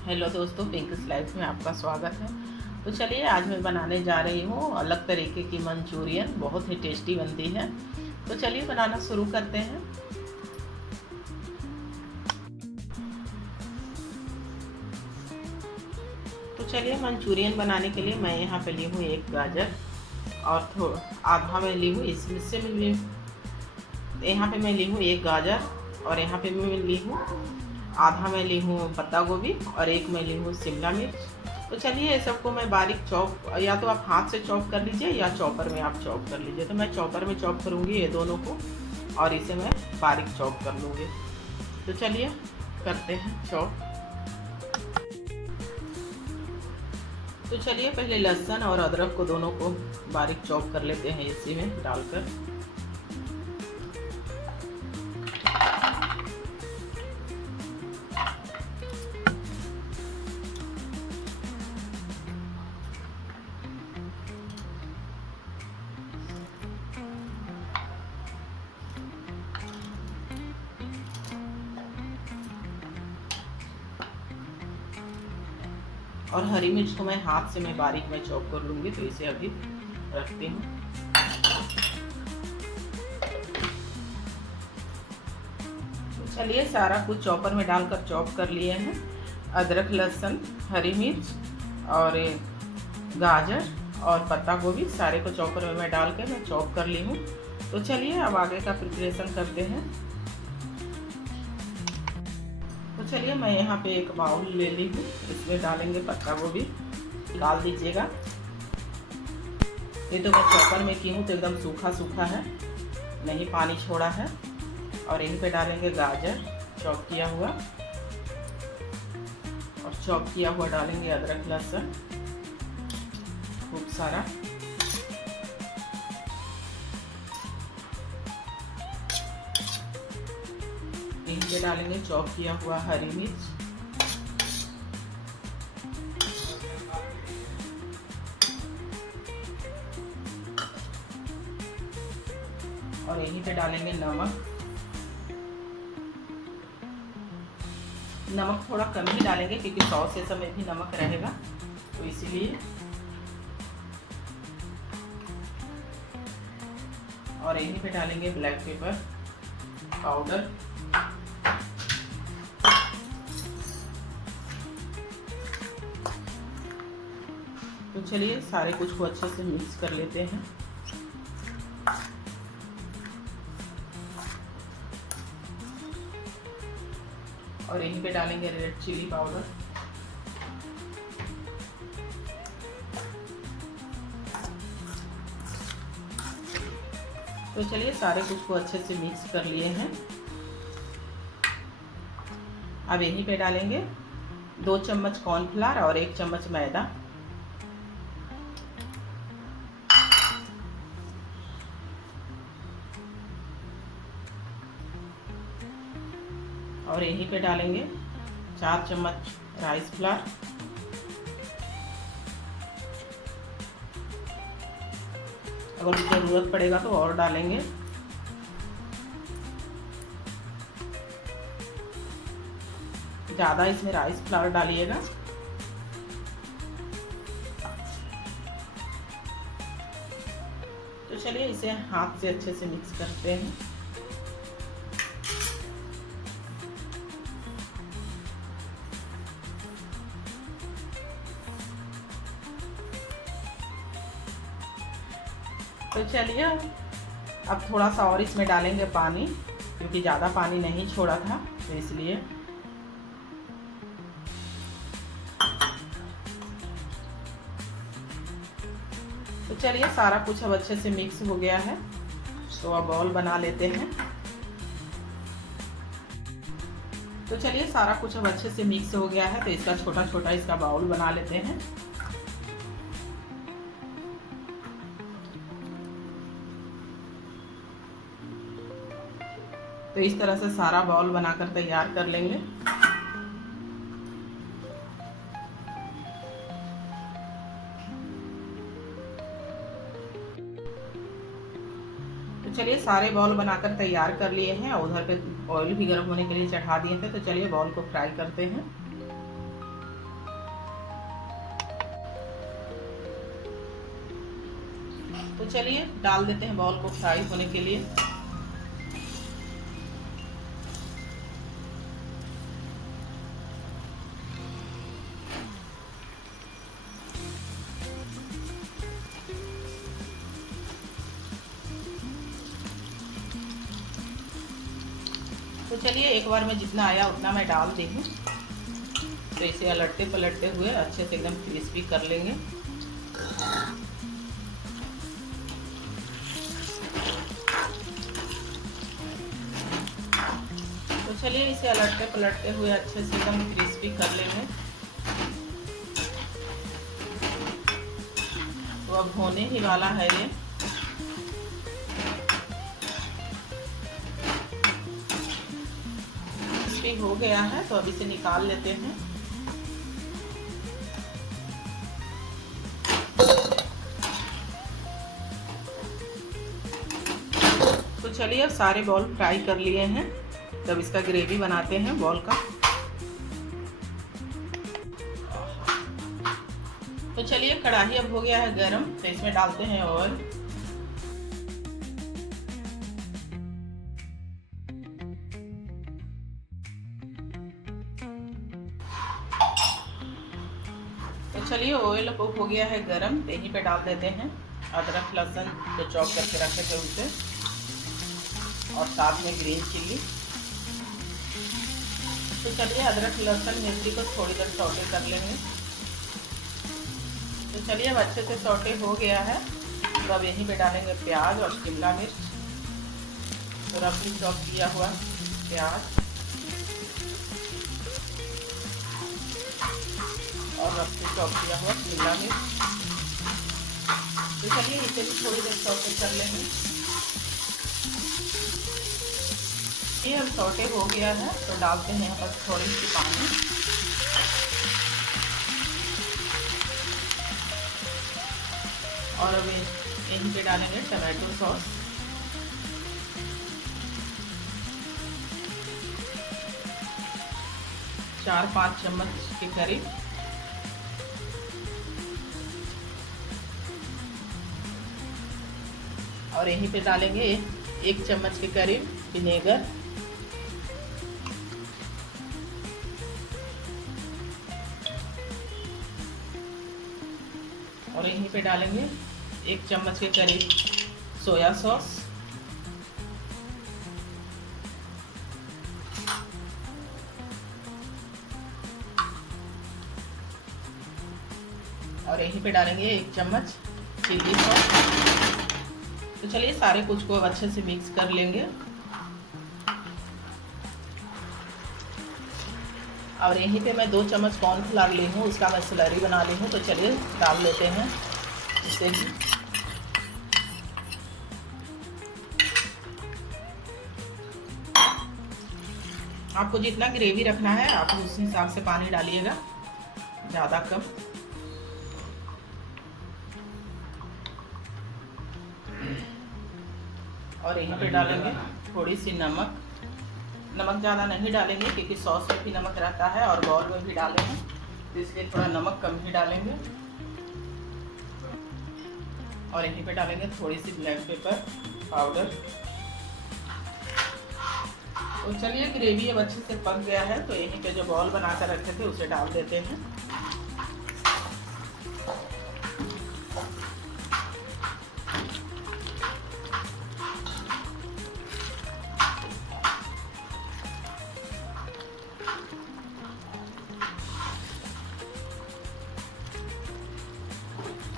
Hello दोस्तों, पिंक्स life में आपका स्वागत है। तो चलिए आज मैं बनाने जा रही हूँ अलग तरीके की मंचूरियन। बहुत ही टेस्टी बनती है। तो चलिए बनाना शुरू करते हैं। तो चलिए मंचूरियन बनाने के लिए मैं यहाँ पे ली हूँ एक गाजर और आधा मैं ली हूँ इसमें मैं ली। यहाँ पे मैं ली हूँ एक गाजर और यहाँ पे मैं ली हूँ आधा मैं ली हूँ पत्ता गोभी और एक मैं ली हूँ शिमला मिर्च। तो चलिए ये सबको मैं बारीक चॉप, या तो आप हाथ से चॉप कर लीजिए या चॉपर में आप चॉप कर लीजिए। तो मैं चॉपर में चॉप करूँगी ये दोनों को और इसे मैं बारीक चॉप कर लूँगी। तो चलिए करते हैं चॉप। तो चलिए पहले लहसुन और अदरक को दोनों को बारीक चॉप कर लेते हैं इसी में डालकर। और हरी मिर्च को मैं हाथ से मैं बारीक में चॉप कर लूँगी। तो इसे अभी रखती हूँ। तो चलिए सारा कुछ चॉपर में डालकर चॉप कर लिए हैं। अदरक, लहसुन, हरी मिर्च और गाजर और पत्ता गोभी सारे को चॉपर में मैं डाल के मैं चॉप कर ली हूँ। तो चलिए अब आगे का प्रिपरेशन करते हैं। तो चलिए मैं यहाँ पे एक बाउल ले ली हूँ, इसमें डालेंगे पत्ता गोभी। डाल दीजिएगा। ये तो मैं चॉपर में की हूँ तो एकदम सूखा सूखा है, नहीं पानी छोड़ा है। और यहीं पे डालेंगे गाजर चॉप किया हुआ और चॉप किया हुआ डालेंगे अदरक लहसुन खूब सारा। यहीं पे डालेंगे चॉप किया हुआ हरी मिर्च और यहीं पे डालेंगे नमक। नमक थोड़ा कम ही डालेंगे क्योंकि सॉस से समय भी नमक रहेगा, तो इसीलिए। और यहीं पे डालेंगे ब्लैक पेपर पाउडर। तो चलिए सारे कुछ को अच्छे से मिक्स कर लेते हैं। और यहीं पे डालेंगे रेड चिली पाउडर। तो चलिए सारे कुछ को अच्छे से मिक्स कर लिए हैं। अब यहीं पे डालेंगे 2 चम्मच कॉर्नफ्लावर और 1 चम्मच मैदा। और यहीं पे डालेंगे 4 चम्मच राइस फ्लावर। अगर ज़रूरत पड़ेगा तो और डालेंगे। ज़्यादा इसमें राइस फ्लावर डालिएगा। तो चलिए इसे हाथ से अच्छे से मिक्स करते हैं। तो चलिए अब थोड़ा सा और इसमें डालेंगे पानी, क्योंकि ज़्यादा पानी नहीं छोड़ा था तो इसलिए। तो चलिए सारा कुछ अब अच्छे से मिक्स हो गया है, तो अब बॉल बना लेते हैं। तो चलिए सारा कुछ अब अच्छे से मिक्स हो गया है, तो इसका छोटा छोटा इसका बाउल बना लेते हैं। तो इस तरह से सारा बाउल बनाकर तैयार कर लेंगे। तो चलिए सारे बॉल बनाकर तैयार कर लिए हैं और उधर पे ऑयल भी गर्म होने के लिए चढ़ा दिए थे। तो चलिए बॉल को फ्राई करते हैं। तो चलिए डाल देते हैं बॉल को फ्राई होने के लिए। तो चलिए एक बार में जितना आया उतना मैं डाल दी हूँ। तो इसे अलटते पलटते हुए अच्छे से एकदम क्रिस्पी कर लेंगे। तो चलिए इसे अलटते पलटते हुए अच्छे से एकदम क्रिस्पी कर लेंगे। तो अब होने ही वाला है ये। क्रिस्पी हो गया है तो अब इसे निकाल लेते हैं। तो चलिए अब सारे बॉल फ्राई कर लिए हैं। तब इसका ग्रेवी बनाते हैं बॉल का। तो चलिए कढ़ाई अब हो गया है गरम, तो इसमें डालते हैं ऑयल। तो चलिए ऑयल हो गया है गरम, तो यहीं पे डाल देते हैं अदरक लहसुन जो चॉप करके रखे थे उसे, और साथ में ग्रीन चिल्ली। तो चलिए अदरक लहसुन मिर्ची को थोड़ी देर सौटे कर लेंगे। तो चलिए अब अच्छे से सौटे हो गया है। तो अब यहीं पे डालेंगे प्याज और शिमला मिर्च, तो रफली चॉप किया हुआ प्याज और रफली चॉप किया हुआ शिमला मिर्च। तो चलिए इसे भी थोड़ी देर सौटे कर लेंगे। ये अब सौटे हो गया है तो डालते हैं यहाँ पर थोड़ी सी पानी, और अब यहीं पे डालेंगे टमाटो सॉस। चार 5 चम्मच के करीब। और यहीं पे डालेंगे 1 चम्मच के करीब विनेगर। और यहीं पे डालेंगे 1 चम्मच के करीब सोया सॉस। और यहीं पे डालेंगे 1 चम्मच चिली सॉस। तो चलिए सारे कुछ को अच्छे से मिक्स कर लेंगे। और यहीं पे मैं 2 चम्मच कॉर्नफ्लावर ली हूँ, उसका मैं स्लरी बना ली हूँ। तो चलिए डाल लेते हैं इसे भी। आपको जितना ग्रेवी रखना है आप उस हिसाब से पानी डालिएगा, ज़्यादा कम। और यहीं पे डालेंगे थोड़ी सी नमक। नमक ज़्यादा नहीं डालेंगे क्योंकि सॉस में भी नमक रहता है और बॉल में भी डाले हैं, तो इसलिए थोड़ा नमक कम ही डालेंगे। और यहीं पे डालेंगे थोड़ी सी ब्लैक पेपर पाउडर। तो चलिए ग्रेवी अब अच्छे से पक गया है, तो यहीं पे जो बॉल बना कर रखे थे उसे डाल देते हैं।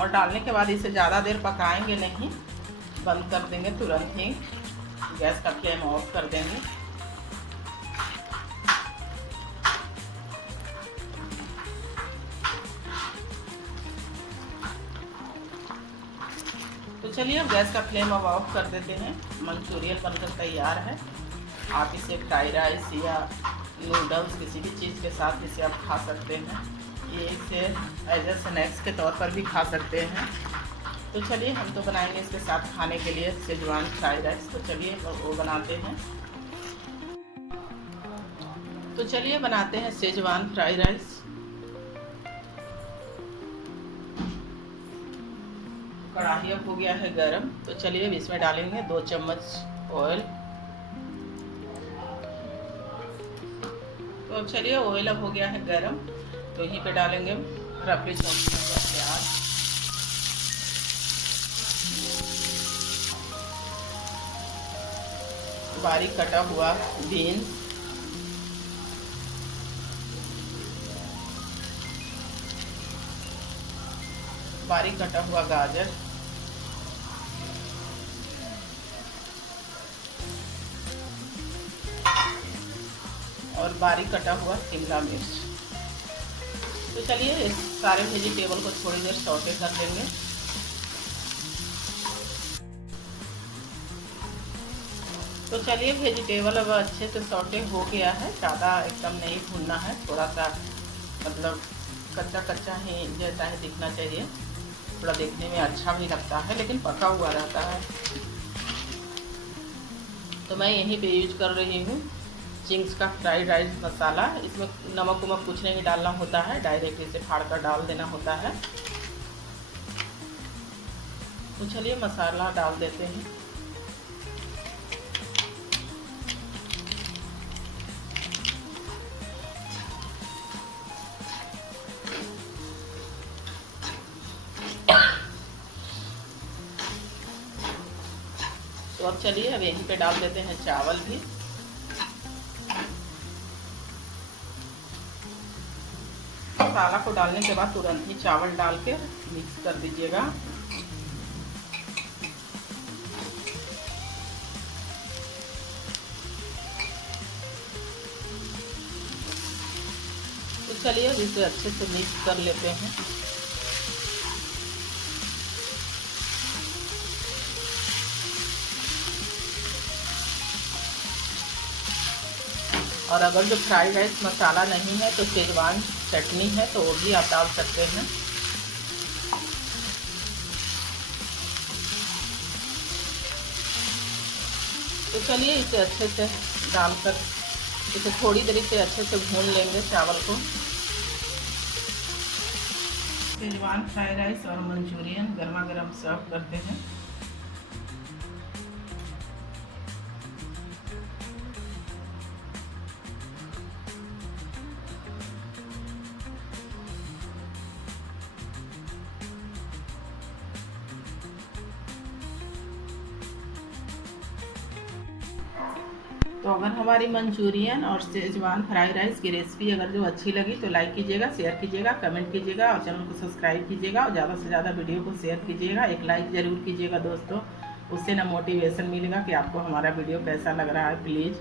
और डालने के बाद इसे ज़्यादा देर पकाएंगे नहीं, बंद कर देंगे तुरंत ही, गैस का फ्लेम ऑफ कर देंगे। तो चलिए अब गैस का फ्लेम अब ऑफ कर देते हैं। मंचूरियन बनकर तैयार है। आप इसे फ्राई राइस या नूडल्स किसी भी चीज़ के साथ इसे आप खा सकते हैं। ये इसे एज ए स्नैक्स के तौर पर भी खा सकते हैं। तो चलिए हम तो बनाएंगे इसके साथ खाने के लिए शेजवान फ्राई राइस। तो चलिए वो बनाते हैं। तो चलिए बनाते हैं शेजवान फ्राई राइस। कढ़ाई अब हो गया है गरम, तो चलिए अब इसमें डालेंगे 2 चम्मच ऑयल। तो अब चलिए ऑयल अब हो गया है गरम, तो यहीं पे डालेंगे रफली चॉप किया हुआ प्याज, बारीक कटा हुआ बीन्स, बारीक कटा हुआ गाजर, और बारीक कटा हुआ शिमला मिर्च। तो चलिए इस सारे वेजिटेबल को थोड़ी देर सौटे कर लेंगे। तो चलिए वेजिटेबल अब अच्छे से सौटे हो गया है, ज़्यादा एकदम नहीं भूनना है, थोड़ा सा मतलब कच्चा कच्चा ही जैसा ही दिखना चाहिए, थोड़ा देखने में अच्छा भी लगता है लेकिन पका हुआ रहता है। तो मैं यहीं पे यूज कर रही हूँ चिंग्स का फ्राइड राइस मसाला। इसमें नमक वमक कुछ नहीं डालना होता है, डायरेक्ट इसे फाड़ कर डाल देना होता है। तो चलिए मसाला डाल देते हैं। तो अब चलिए अब यहीं पे डाल देते हैं चावल भी। मसाला को डालने के बाद तुरंत ही चावल डाल के मिक्स कर दीजिएगा। तो चलिए अब इसे अच्छे से मिक्स कर लेते हैं। और अगर जो फ्राइड राइस मसाला नहीं है तो शेजवान चटनी है तो वो भी आप डाल सकते हैं। तो चलिए इसे अच्छे से डालकर इसे थोड़ी देर से अच्छे से भून लेंगे चावल को। शेजवान फ्राइड राइस और मंचूरियन गर्मा गर्म सर्व करते हैं। तो अगर हमारी मंचूरियन और शेजवान फ्राइड राइस की रेसिपी अगर जो अच्छी लगी तो लाइक कीजिएगा, शेयर कीजिएगा, कमेंट कीजिएगा और चैनल को सब्सक्राइब कीजिएगा और ज़्यादा से ज़्यादा वीडियो को शेयर कीजिएगा। एक लाइक ज़रूर कीजिएगा दोस्तों, उससे ना मोटिवेशन मिलेगा कि आपको हमारा वीडियो कैसा लग रहा है। प्लीज़